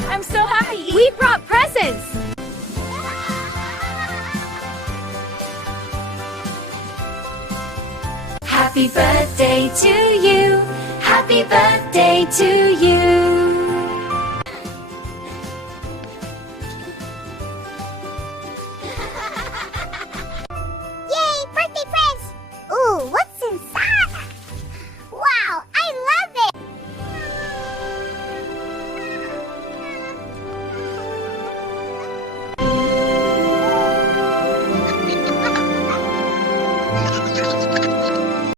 I'm so happy! We brought presents! Happy birthday to you! Happy birthday to you!